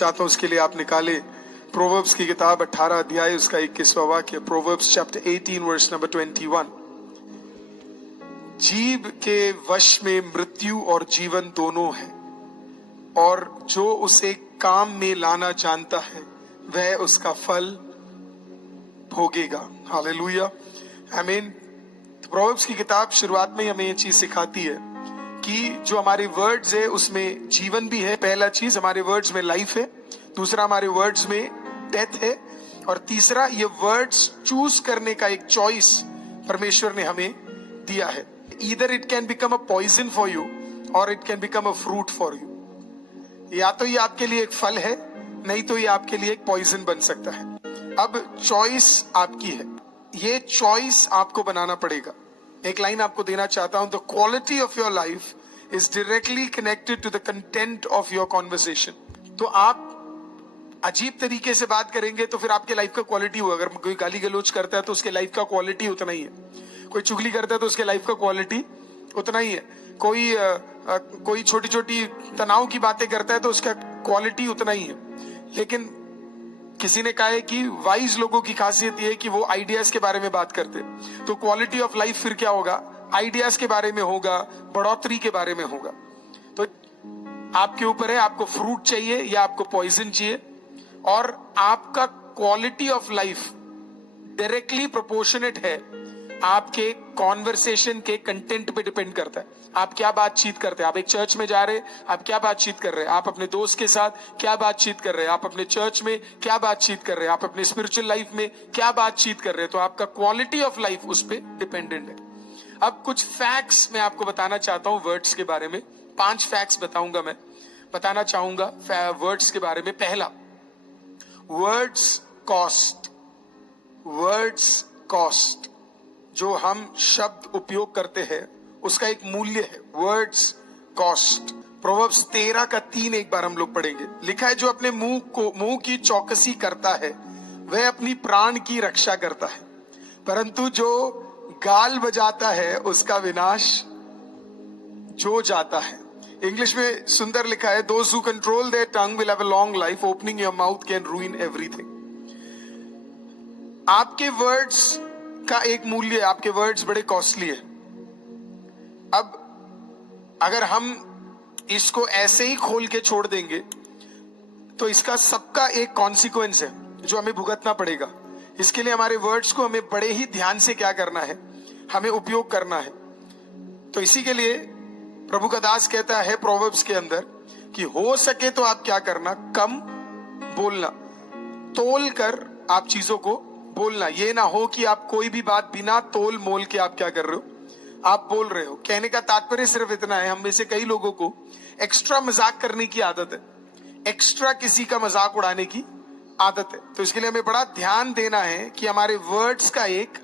चाहता हूं उसके लिए आप निकाले प्रोवर्ब्स की किताब 18 अध्याय उसका 21वां वाक्य। Proverbs chapter 18 verse number 21। जीव के वश में मृत्यु और जीवन दोनों है, और जो उसे काम में लाना जानता है वह उसका फल भोगेगा। हालेलुया, आमीन। प्रोवर्ब्स की किताब शुरुआत में हमें ये चीज सिखाती है कि जो हमारे वर्ड्स है उसमें जीवन भी है। पहला चीज, हमारे वर्ड्स में लाइफ है। दूसरा, हमारे वर्ड्स में डेथ है। और तीसरा, ये वर्ड्स चूज करने का एक चॉइस परमेश्वर ने हमें दिया है। Either it can become a poison for you और it can become a fruit for you. या तो ये आपके लिए एक फल है, नहीं तो ये आपके लिए एक पॉइजन बन सकता है। अब चॉइस आपकी है, ये चॉइस आपको बनाना पड़ेगा। एक लाइन आपको देना चाहता हूं, the quality of your life is directly connected to the content of your conversation. तो आप अजीब तरीके से बात करेंगे तो फिर आपके लाइफ का क्वालिटी होगा। अगर कोई गाली गलौज करता है तो उसके लाइफ का क्वालिटी उतना ही है। कोई चुगली करता है तो उसके लाइफ का क्वालिटी उतना ही है। कोई छोटी छोटी तनाव की बातें करता है तो उसका क्वालिटी उतना ही है। लेकिन किसी ने कहा है कि वाइज लोगों की खासियत यह है कि वो आइडियाज के बारे में बात करते। तो क्वालिटी ऑफ लाइफ फिर क्या होगा? आइडियाज के बारे में होगा, बढ़ोतरी के बारे में होगा। तो आपके ऊपर है, आपको फ्रूट चाहिए या आपको पॉइजन चाहिए। और आपका quality of life directly proportionate है आपके कॉन्वर्सेशन के कंटेंट पे डिपेंड करता है। आप क्या बातचीत करते हैं। आप एक चर्च में जा रहे हैं, आप क्या बातचीत कर रहे हैं। आप अपने दोस्त के साथ क्या बातचीत कर रहे हैं। आप अपने चर्च में क्या बातचीत कर रहे हैं। आप अपने स्पिरिचुअल लाइफ में क्या बातचीत कर रहे हैं। तो आपका क्वालिटी ऑफ लाइफ उस पर डिपेंडेंट है। अब कुछ फैक्ट्स मैं आपको बताना चाहता हूं वर्ड्स के बारे में। 5 फैक्ट्स बताना चाहूंगा वर्ड्स के बारे में। पहला, वर्ड्स कॉस्ट। जो हम शब्द उपयोग करते हैं उसका एक मूल्य है, वर्ड्स कॉस्ट। प्रोवर्ब्स 13:3 एक बार हम लोग पढ़ेंगे। लिखा है, जो अपने मुंह की चौकसी करता है वह अपनी प्राण की रक्षा करता है, परंतु जो गाल बजाता है उसका विनाश जो जाता है। इंग्लिश में सुंदर लिखा है, those who control their tongue will have a long life, opening your mouth can रूइन everything. आपके वर्ड्स का एक मूल्य है, आपके वर्ड्स बड़े कॉस्टली है। अब अगर हम इसको ऐसे ही खोल के छोड़ देंगे तो इसका सबका एक कॉन्सिक्वेंस है जो हमें भुगतना पड़ेगा। इसके लिए हमारे वर्ड्स को हमें बड़े ही ध्यान से क्या करना है, हमें उपयोग करना है। तो इसी के लिए प्रभु का दास कहता है प्रोवर्ब्स के अंदर कि हो सके तो आप क्या करना, कम बोलना, तोल कर आप चीजों को बोलना। ये ना हो कि आप कोई भी बात बिना तोल मोल के आप क्या कर रहे हो, आप बोल रहे हो। कहने का तात्पर्य सिर्फ इतना है, हम में से कई लोगों को एक्स्ट्रा मजाक करने की आदत है, एक्स्ट्रा किसी का मजाक उड़ाने की आदत है। तो इसके लिए हमें बड़ा ध्यान देना है कि हमारे वर्ड्स का एक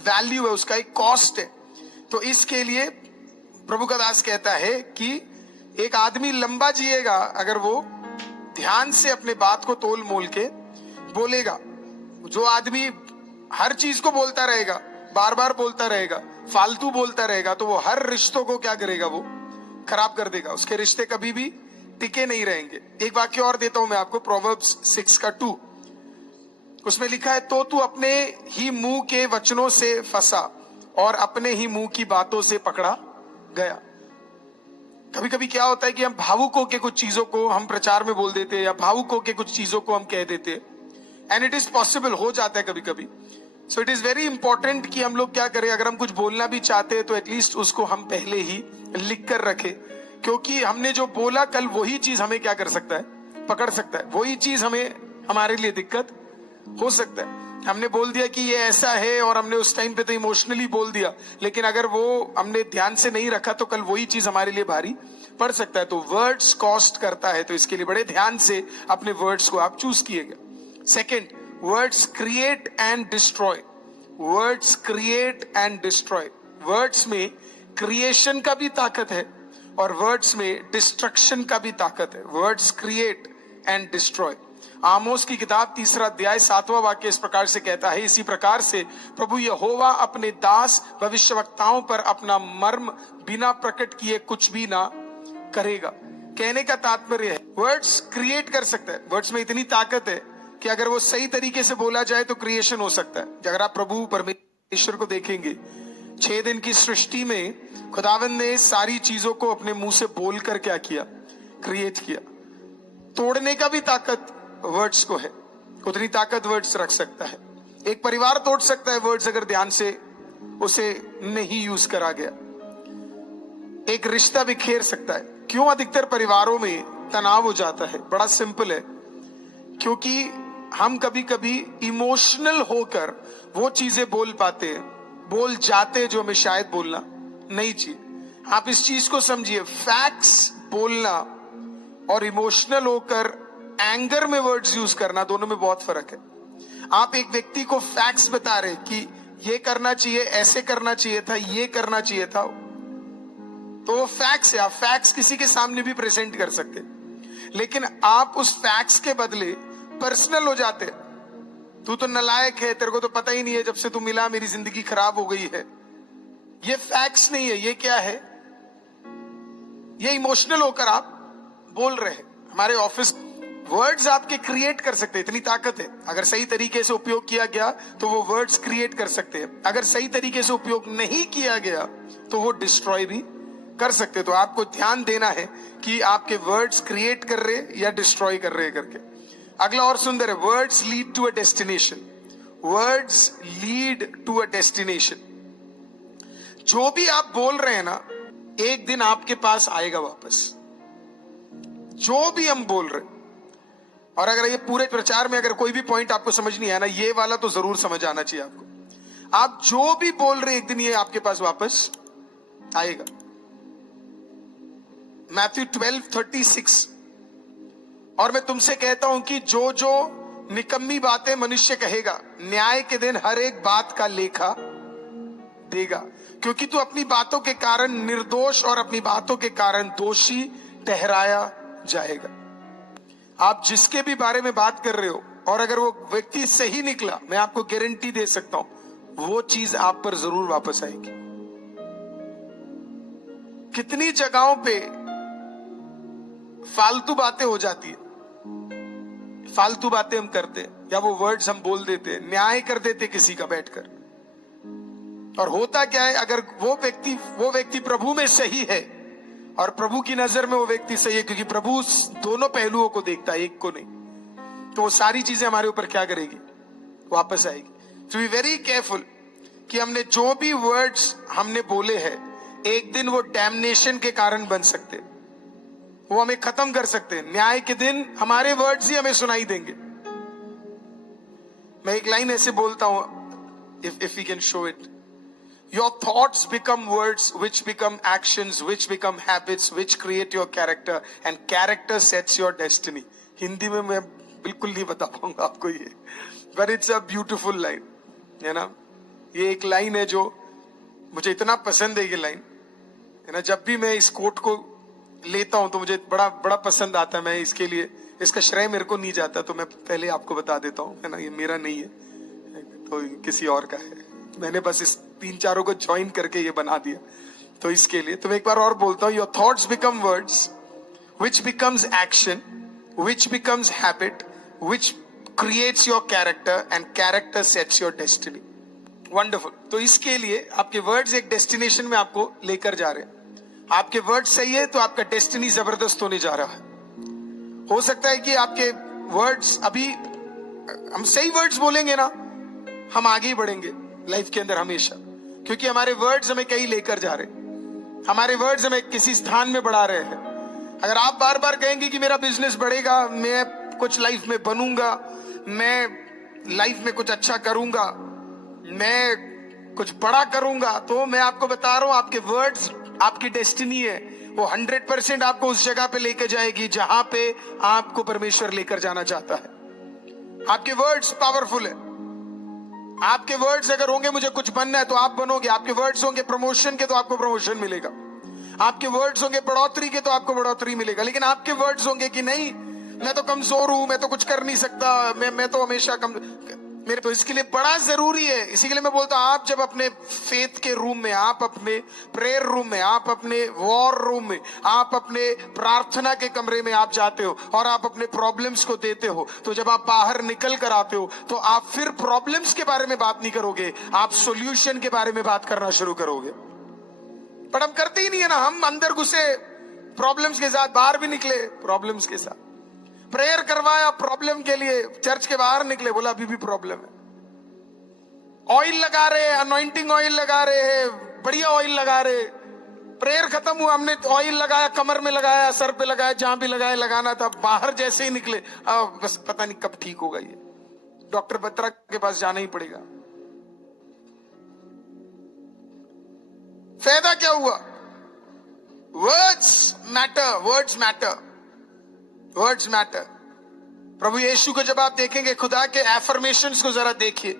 वैल्यू है, उसका एक कॉस्ट है। तो इसके लिए प्रभु का दास कहता है कि एक आदमी लंबा जिएगा अगर वो ध्यान से अपने बात को तोल मोल के बोलेगा। जो आदमी हर चीज को बोलता रहेगा, बार बार बोलता रहेगा, फालतू बोलता रहेगा, तो वो हर रिश्तों को क्या करेगा, वो खराब कर देगा। उसके रिश्ते कभी भी टिके नहीं रहेंगे। एक वाक्य और देता हूं मैं आपको, प्रोवर्ब्स 6:2। उसमें लिखा है, तो तू अपने ही मुंह के वचनों से फंसा और अपने ही मुंह की बातों से पकड़ा गया। कभी कभी क्या होता है कि हम भावुक होकर कुछ चीजों को हम प्रचार में बोल देते हैं, या भावुक होकर कुछ चीजों को हम कह देते हैं। एंड इट इज पॉसिबल, हो जाता है कभी कभी। So it is very important कि हम लोग क्या करें, अगर हम कुछ बोलना भी चाहते हैं तो एटलीस्ट उसको हम पहले ही लिख कर रखें, क्योंकि हमने जो बोला कल वही चीज हमें क्या कर सकता है, पकड़ सकता है। वही चीज हमें हमारे लिए दिक्कत हो सकता है। हमने बोल दिया कि ये ऐसा है और हमने उस टाइम पे तो इमोशनली बोल दिया, लेकिन अगर वो हमने ध्यान से नहीं रखा तो कल वही चीज हमारे लिए भारी पड़ सकता है। तो वर्ड्स कॉस्ट करता है, तो इसके लिए बड़े ध्यान से अपने वर्ड्स को आप चूज किएगा। Second, words create and destroy. Words create and destroy. Words में क्रिएशन का भी ताकत है और वर्ड्स में डिस्ट्रक्शन का भी ताकत है। Words create and destroy. Amos की किताब 3 अध्याय 7वां वाक्य इस प्रकार से कहता है, इसी प्रकार से प्रभु यहोवा अपने दास भविष्यवक्ताओं पर अपना मर्म बिना प्रकट किए कुछ भी ना करेगा। कहने का तात्पर्य है वर्ड्स क्रिएट कर सकता है। वर्ड्स में इतनी ताकत है कि अगर वो सही तरीके से बोला जाए तो क्रिएशन हो सकता है। अगर आप प्रभु परमेश्वर को देखेंगे, 6 दिन की सृष्टि में खुदावंद ने सारी चीजों को अपने मुंह से बोलकर क्या किया, क्रिएट किया। तोड़ने का भी ताकत वर्ड्स को है, उतनी ताकत वर्ड्स रख सकता है। एक परिवार तोड़ सकता है वर्ड्स अगर ध्यान से उसे नहीं यूज करा गया। एक रिश्ता बिखेर सकता है। क्यों अधिकतर परिवारों में तनाव हो जाता है? बड़ा सिंपल है, क्योंकि हम कभी कभी इमोशनल होकर वो चीजें बोल पाते हैं, बोल जाते जो हमें शायद बोलना नहीं चाहिए। आप इस चीज को समझिए, फैक्ट्स बोलना और इमोशनल होकर एंगर में वर्ड्स यूज करना, दोनों में बहुत फर्क है। आप एक व्यक्ति को फैक्ट्स बता रहे कि ये करना चाहिए, ऐसे करना चाहिए था, ये करना चाहिए था, तो वो फैक्ट्स है, आप फैक्ट्स किसी के सामने भी प्रेजेंट कर सकते। लेकिन आप उस फैक्ट्स के बदले पर्सनल हो जाते। तू तो नालायक है, तेरे को तो पता ही नहीं है, जब से तू मिला मेरी जिंदगी खराब हो गई है। ये फैक्ट्स नहीं है, ये क्या है? ये इमोशनल होकर आप बोल रहे हैं। हमारे ऑफिस वर्ड्स आपके क्रिएट कर सकते हैं, इतनी ताकत है। अगर सही तरीके से उपयोग किया गया तो वो वर्ड्स क्रिएट कर सकते हैं। अगर सही तरीके से उपयोग नहीं किया गया तो वो डिस्ट्रॉय भी कर सकते हैं। तो आपको ध्यान देना है कि आपके वर्ड्स क्रिएट कर रहे या डिस्ट्रॉय कर रहे करके। अगला और सुंदर है, words lead to a destination. Words lead to a destination. जो भी आप बोल रहे हैं ना, एक दिन आपके पास आएगा वापस। जो भी हम बोल रहे, और अगर ये पूरे प्रचार में अगर कोई भी पॉइंट आपको समझ नहीं आया ना, ये वाला तो जरूर समझ आना चाहिए आपको। आप जो भी बोल रहे एक दिन ये आपके पास वापस आएगा। मैथ्यू 12:36। और मैं तुमसे कहता हूं कि जो जो निकम्मी बातें मनुष्य कहेगा, न्याय के दिन हर एक बात का लेखा देगा, क्योंकि तू अपनी बातों के कारण निर्दोष और अपनी बातों के कारण दोषी ठहराया जाएगा। आप जिसके भी बारे में बात कर रहे हो, और अगर वो व्यक्ति सही निकला, मैं आपको गारंटी दे सकता हूं वो चीज आप पर जरूर वापस आएगी। कितनी जगहों पे फालतू बातें हो जाती है, फालतू बातें हम करते हैं, या वो वर्ड्स हम बोल देते हैं, न्याय कर देते किसी का बैठकर। और होता क्या है, अगर वो व्यक्ति प्रभु में सही है, और प्रभु की नजर में वो व्यक्ति सही है, क्योंकि प्रभु दोनों पहलुओं को देखता है, एक को नहीं, तो वो सारी चीजें हमारे ऊपर क्या करेगी, वापस आएगी। तो बी वेरी केयरफुल कि हमने जो भी वर्ड्स हमने बोले हैं, एक दिन वो डैमनेशन के कारण बन सकते, वो हमें खत्म कर सकते हैं। न्याय के दिन हमारे वर्ड्स ही हमें सुनाई देंगे। मैं एक लाइन ऐसे बोलता हूं, if we can show it. Your thoughts become words, which become actions, which become habits, which create your character, and character sets your destiny. Hindi में मैं बिल्कुल नहीं बता पाऊंगा आपको ये, but it's a beautiful line, है ना। ये एक लाइन है जो मुझे इतना पसंद है, ये लाइन है ना। जब भी मैं इस कोट को लेता हूं तो मुझे बड़ा बड़ा पसंद आता है। मैं इसके लिए, इसका श्रेय मेरे को नहीं जाता, तो मैं पहले आपको बता देता हूं, है ना। ये मेरा नहीं है, तो किसी और का है। मैंने बस इस 3-4 को ज्वाइन करके ये बना दिया, तो इसके लिए तो मैं एक बार और बोलता हूं। Your thoughts become words, which becomes action, which becomes habit, which creates your character, and character sets your destiny. Wonderful. तो इसके लिए आपके वर्ड्स एक डेस्टिनेशन में आपको लेकर जा रहे हैं। आपके वर्ड सही है तो आपका डेस्टिनी जबरदस्त होने जा रहा है। हो सकता है कि आपके वर्ड्स, अभी हम सही वर्ड्स बोलेंगे ना, हम आगे ही बढ़ेंगे लाइफ के अंदर हमेशा, क्योंकि हमारे वर्ड्स हमें कहीं लेकर जा रहे हैं, हमारे वर्ड्स हमें किसी स्थान में बढ़ा रहे हैं। अगर आप बार बार कहेंगे कि मेरा बिजनेस बढ़ेगा, मैं कुछ लाइफ में बनूंगा, मैं लाइफ में कुछ अच्छा करूंगा, मैं कुछ बड़ा करूंगा, तो मैं आपको बता रहा हूं आपके वर्ड्स आपकी डेस्टिनी है। वो 100% आपको उस जगह पे लेकर जाएगी जहां पे आपको परमेश्वर लेकर जाना चाहता है। आपके वर्ड्स पावरफुल है। आपके वर्ड्स अगर होंगे मुझे कुछ बनना है तो आप बनोगे। आपके वर्ड्स होंगे प्रमोशन के तो आपको प्रमोशन मिलेगा। आपके वर्ड्स होंगे बढ़ोतरी के तो आपको बढ़ोतरी मिलेगा। लेकिन आपके वर्ड्स होंगे कि नहीं, मैं तो कमजोर हूं, मैं तो कुछ कर नहीं सकता, मैं तो हमेशा कम, मेरे तो इसके लिए बड़ा जरूरी है। इसी के लिए मैं बोलता हूं, आप जब अपने फेथ के रूम में, आप अपने प्रेयर रूम में, आप अपने वॉर रूम में, आप अपने प्रार्थना के कमरे में आप जाते हो और आप अपने प्रॉब्लम्स को देते हो, तो जब आप बाहर निकल कर आते हो तो आप फिर प्रॉब्लम्स के बारे में बात नहीं करोगे, आप सॉल्यूशन के बारे में बात करना शुरू करोगे। पर हम करते ही नहीं है ना, हम अंदर घुसे प्रॉब्लम्स के साथ, बाहर भी निकले प्रॉब्लम्स के साथ। प्रेयर करवाया प्रॉब्लम के लिए, चर्च के बाहर निकले, बोला अभी भी प्रॉब्लम है। ऑयल लगा रहे, अनॉइंटिंग ऑयल लगा रहे हैं, बढ़िया ऑयल लगा रहे, प्रेयर खत्म हुआ, हमने ऑयल लगाया, कमर में लगाया, सर पे लगाया, जहां भी लगाया, लगाना था, बाहर जैसे ही निकले बस पता नहीं कब ठीक होगा, ये डॉक्टर बत्रा के पास जाना ही पड़ेगा। फायदा क्या हुआ? Words matter, words matter, words matter. प्रभु यीशु को जब आप देखेंगे, खुदा के एफर्मेशंस को जरा देखिए,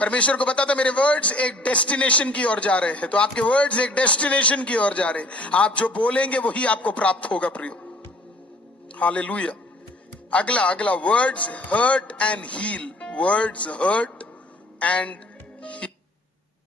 परमेश्वर को पता था मेरे वर्ड्स एक डेस्टिनेशन की ओर जा रहे हैं, तो आपके वर्ड्स एक डेस्टिनेशन की ओर जा रहे हैं। आप जो बोलेंगे वही आपको प्राप्त होगा प्रियो। हालेलुया। अगला words hurt and heal, words hurt and heal.